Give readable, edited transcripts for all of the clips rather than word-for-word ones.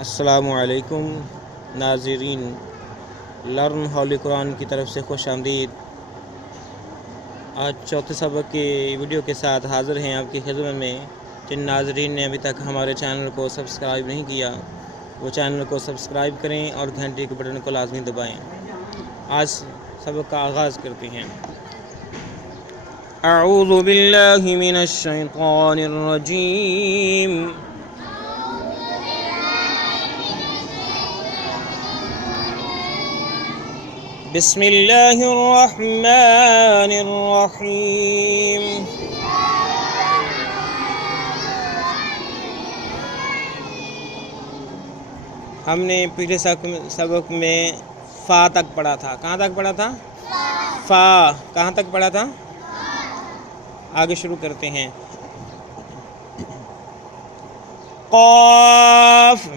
السلام علیکم ناظرین، لرن ہولی قرآن کی طرف سے خوش آمدید۔ آج چوتھے سبق کی ویڈیو کے ساتھ حاضر ہیں آپ کی خدمت میں۔ جن ناظرین نے ابھی تک ہمارے چینل کو سبسکرائب نہیں کیا وہ چینل کو سبسکرائب کریں اور گھنٹی کے بٹن کو لازمی دبائیں۔ آج سبق کا آغاز کرتے ہیں۔ اعوذ باللہ من الشیطان الرجیم، بسم اللہ الرحمن الرحیم۔ ہم نے پچھلے سبق میں فا تک پڑھا تھا۔ کہاں تک پڑھا تھا؟ فا۔ کہاں تک پڑھا تھا؟ آگے شروع کرتے ہیں۔ قاف،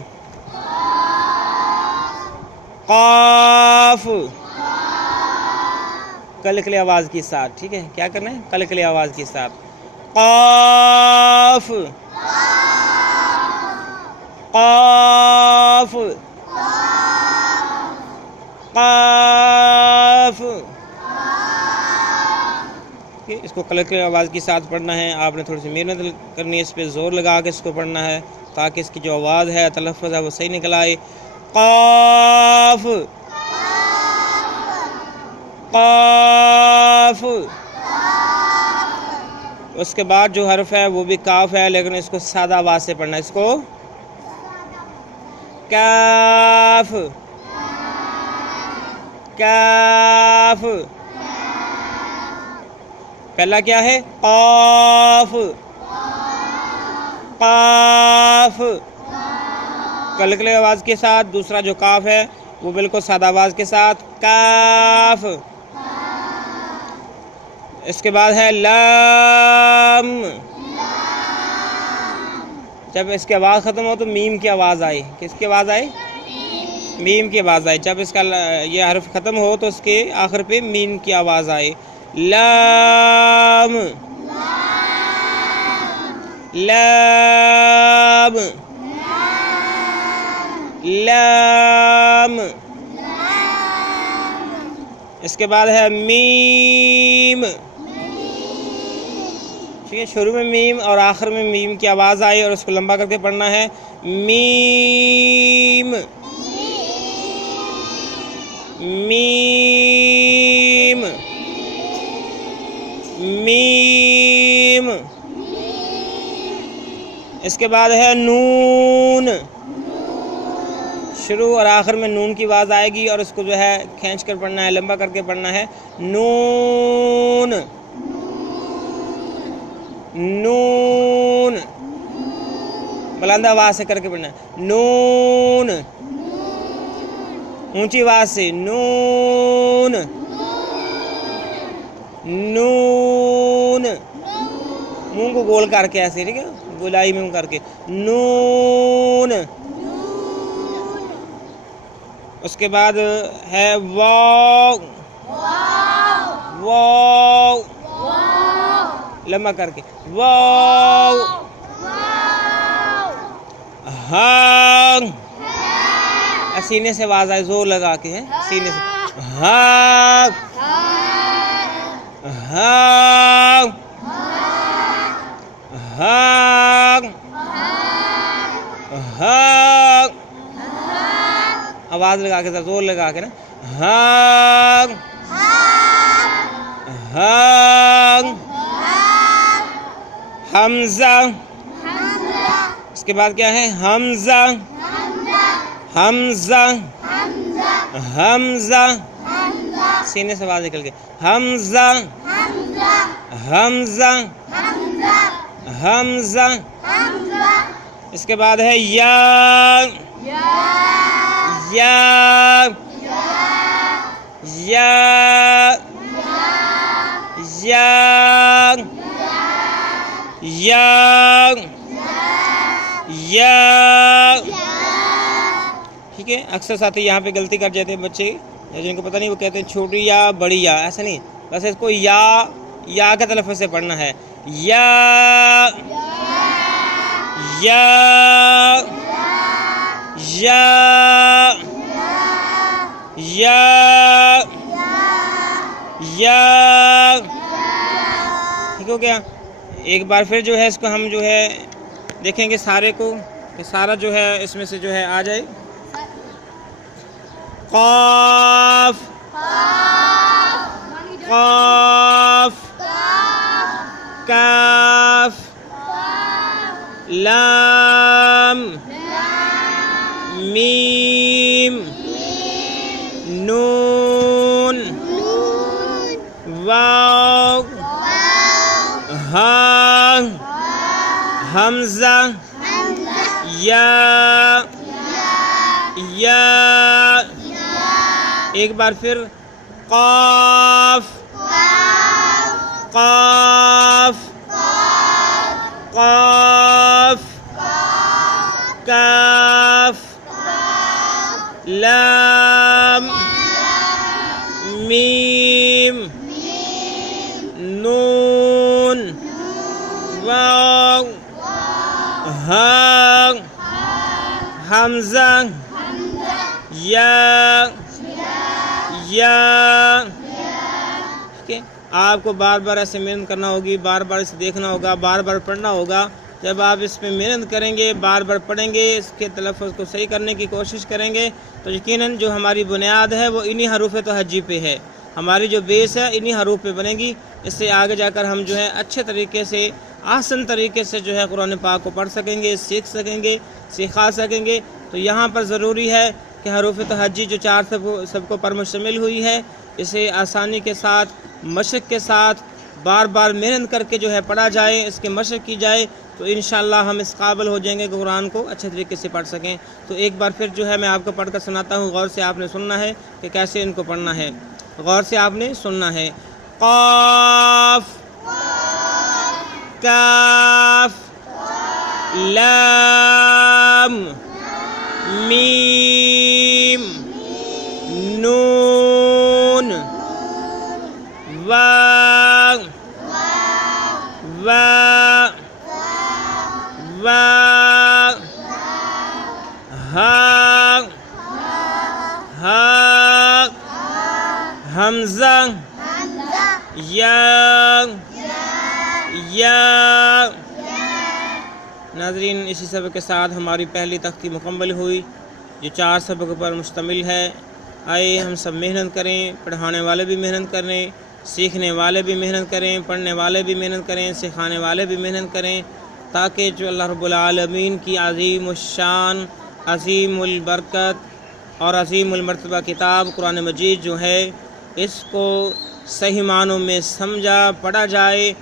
قاف، کلکلی آواز کے ساتھ، ٹھیک ہے؟ کیا کرنا ہے؟ کلکلی آواز کے ساتھ۔ قاف، قاف، قاف، اس کو کلکلی آواز کے ساتھ پڑھنا ہے۔ آپ نے تھوڑی سی محنت کرنی ہے، اس پہ زور لگا کے اس کو پڑھنا ہے تاکہ اس کی جو آواز ہے، تلفظ ہے، وہ صحیح نکل آئے۔ قاف، قاف، اس کے بعد جو حرف ہے وہ بھی کاف ہے، لیکن اس کو سادہ آواز سے پڑھنا ہے۔ اس کو کاف، کاف۔ پہلا کیا ہے؟ قاف، قاف، کلکلی آواز کے ساتھ۔ دوسرا جو کاف ہے وہ بالکل سادہ آواز کے ساتھ، کاف۔ اس کے بعد ہے لام۔ جب اس کی آواز ختم ہو تو میم کی آواز آئے۔ کس کی آواز آئے؟ میم کی آواز آئے۔ جب اس کا یہ حرف ختم ہو تو اس کے آخر پہ میم کی آواز آئے۔ لام، لام، لام۔ اس کے بعد ہے میم۔ ٹھیک ہے، شروع میں میم اور آخر میں میم کی آواز آئی اور اس کو لمبا کر کے پڑھنا ہے۔ میم، میم، میم۔ اس کے بعد ہے نون۔ شروع اور آخر میں نون کی آواز آئے گی اور اس کو جو ہے کھینچ کر پڑھنا ہے، لمبا کر کے پڑھنا ہے۔ نون، نون، بلند آواز سے کر کے پڑھنا ہے۔ نون، اونچی آواز سے، نون، نون، منہ کو گول کر کے ایسے، ٹھیک ہے، گولائی منہ کر کے، نون۔ اس کے بعد ہے واو، واو، لمبا کر کے، واو۔ ہاں، سینے سے آواز آئے، زور لگا کے، ہے سینے سے، ہاں، ہاں، ہاں، ہاں، آواز لگا کے، زور لگا کے نا، ہاں، ہاں۔ حمزہ، اس کے بعد کیا ہے؟ حمزہ، حمزہ، حمزہ، سینے سے آواز نکل کے، حمزہ، حمزہ، حمزہ۔ اس کے بعد ہے یا، یا، یا، یا، یا، یا۔ ٹھیک ہے، اکثر ساتھی یہاں پہ غلطی کر جاتے ہیں بچے، جن کو پتہ نہیں، وہ کہتے ہیں چھوٹی یا بڑی یا، ایسا نہیں، بس اس کو یا کے تلفظ سے پڑھنا ہے۔ یا، یا، ہو گیا. ایک بار پھر جو ہے اس کو ہم جو ہے دیکھیں گے سارے کو کہ سارا جو ہے اس میں سے جو ہے آ جائے. قاف قاف کاف لام میم نون واو ہاء حمزہ یا ایک بار پھر قاف قاف قاف کاف لام میم نون واو ہاء حمزہ یا آپ کو بار بار ایسے محنت کرنا ہوگی، بار بار اسے دیکھنا ہوگا، بار بار پڑھنا ہوگا. جب آپ اس پہ محنت کریں گے، بار بار پڑھیں گے، اس کے تلفظ کو صحیح کرنے کی کوشش کریں گے تو یقیناً جو ہماری بنیاد ہے وہ انہی حروف تہجی پہ ہے. ہماری جو بیس ہے انہی حروف پہ بنے گی. اس سے آگے جا کر ہم جو ہے اچھے طریقے سے، آسان طریقے سے جو ہے قرآن پاک کو پڑھ سکیں گے، سیکھ سکیں گے، سکھا سکیں گے. تو یہاں پر ضروری ہے کہ حروف تہجی جو 4 سبقوں پر مشتمل ہوئی ہے، اسے آسانی کے ساتھ، مشق کے ساتھ، بار بار محنت کر کے جو ہے پڑھا جائے، اس کی مشق کی جائے تو انشاءاللہ ہم اس قابل ہو جائیں گے کہ قرآن کو اچھے طریقے سے پڑھ سکیں. تو ایک بار پھر جو ہے میں آپ کو پڑھ کر سناتا ہوں، غور سے آپ نے سننا ہے کہ کیسے ان کو پڑھنا ہے. غور سے آپ نے سننا ہے. قاف کاف لام میم نون واو ہاء حمزہ یا ناظرین، اسی سبق کے ساتھ ہماری پہلی تختی مکمل ہوئی جو 4 سبق پر مشتمل ہے. آئے ہم سب محنت کریں، پڑھانے والے بھی محنت کریں، سیکھنے والے بھی محنت کریں، پڑھنے والے بھی محنت کریں، سکھانے والے بھی محنت کریں، تاکہ جو اللہ رب العالمین کی عظیم الشان، عظیم البرکت اور عظیم المرتبہ کتاب قرآن مجید جو ہے، اس کو صحیح معنوں میں سمجھا، پڑھا جائے